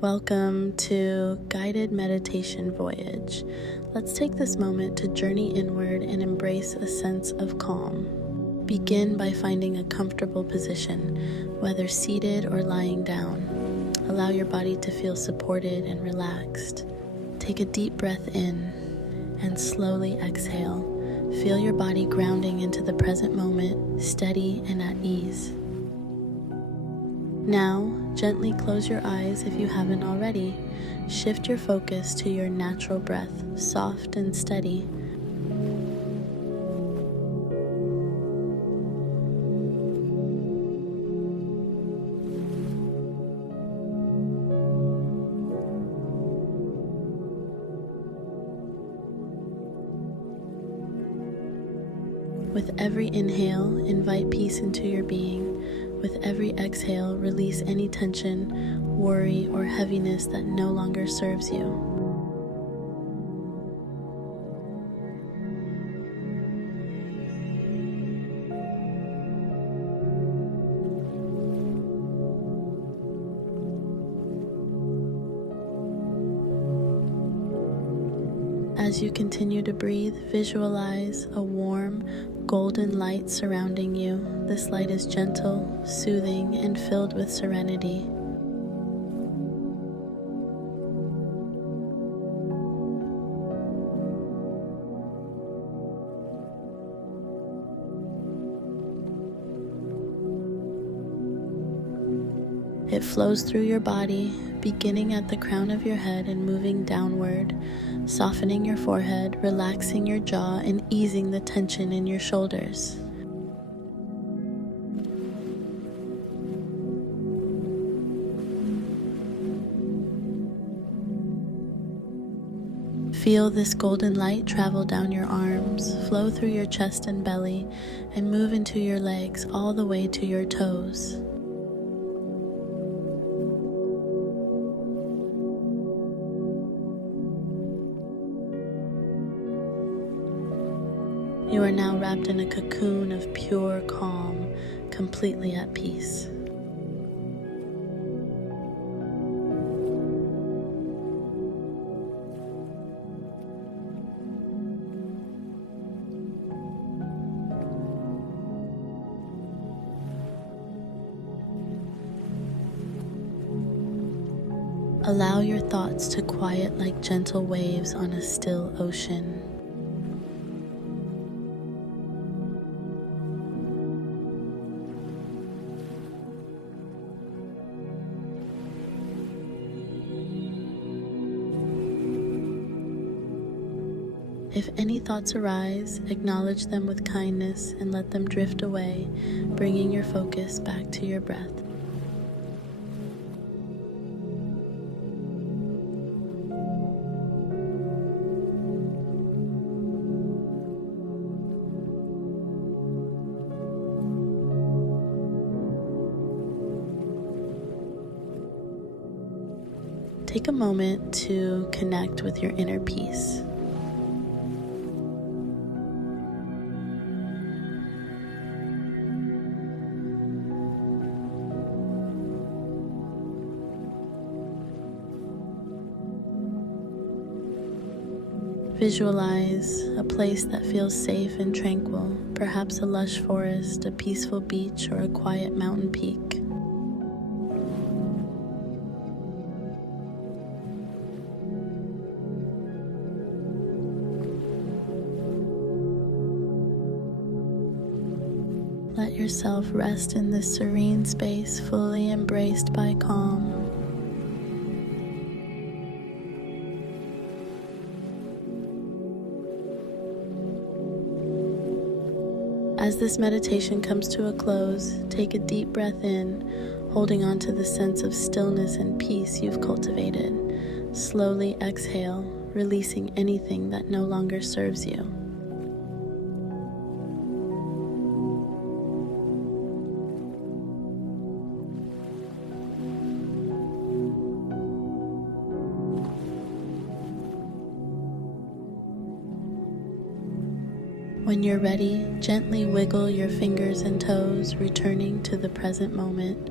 Welcome to Guided Meditation Voyage. Let's take this moment to journey inward and embrace a sense of calm. Begin by finding a comfortable position, whether seated or lying down. Allow your body to feel supported and relaxed. Take a deep breath in and slowly exhale. Feel your body grounding into the present moment, steady and at ease. Now, gently close your eyes if you haven't already. Shift your focus to your natural breath, soft and steady. With every inhale, invite peace into your being. With every exhale, release any tension, worry, or heaviness that no longer serves you. As you continue to breathe, visualize a warm, golden light surrounding you. This light is gentle, soothing, and filled with serenity. It flows through your body, beginning at the crown of your head and moving downward, softening your forehead, relaxing your jaw, and easing the tension in your shoulders. Feel this golden light travel down your arms, flow through your chest and belly, and move into your legs all the way to your toes. You are now wrapped in a cocoon of pure calm, completely at peace. Allow your thoughts to quiet like gentle waves on a still ocean. If any thoughts arise, acknowledge them with kindness and let them drift away, bringing your focus back to your breath. Take a moment to connect with your inner peace. Visualize a place that feels safe and tranquil, perhaps a lush forest, a peaceful beach, or a quiet mountain peak. Let yourself rest in this serene space, fully embraced by calm. As this meditation comes to a close, take a deep breath in, holding on to the sense of stillness and peace you've cultivated. Slowly exhale, releasing anything that no longer serves you. When you're ready, gently wiggle your fingers and toes, returning to the present moment.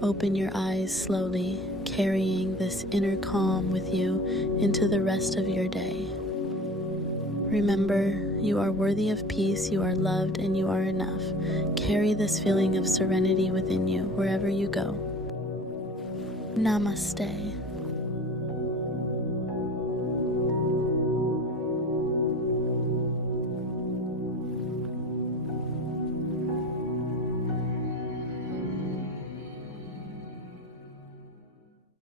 Open your eyes slowly, carrying this inner calm with you into the rest of your day. Remember, you are worthy of peace, you are loved, and you are enough. Carry this feeling of serenity within you wherever you go. Namaste.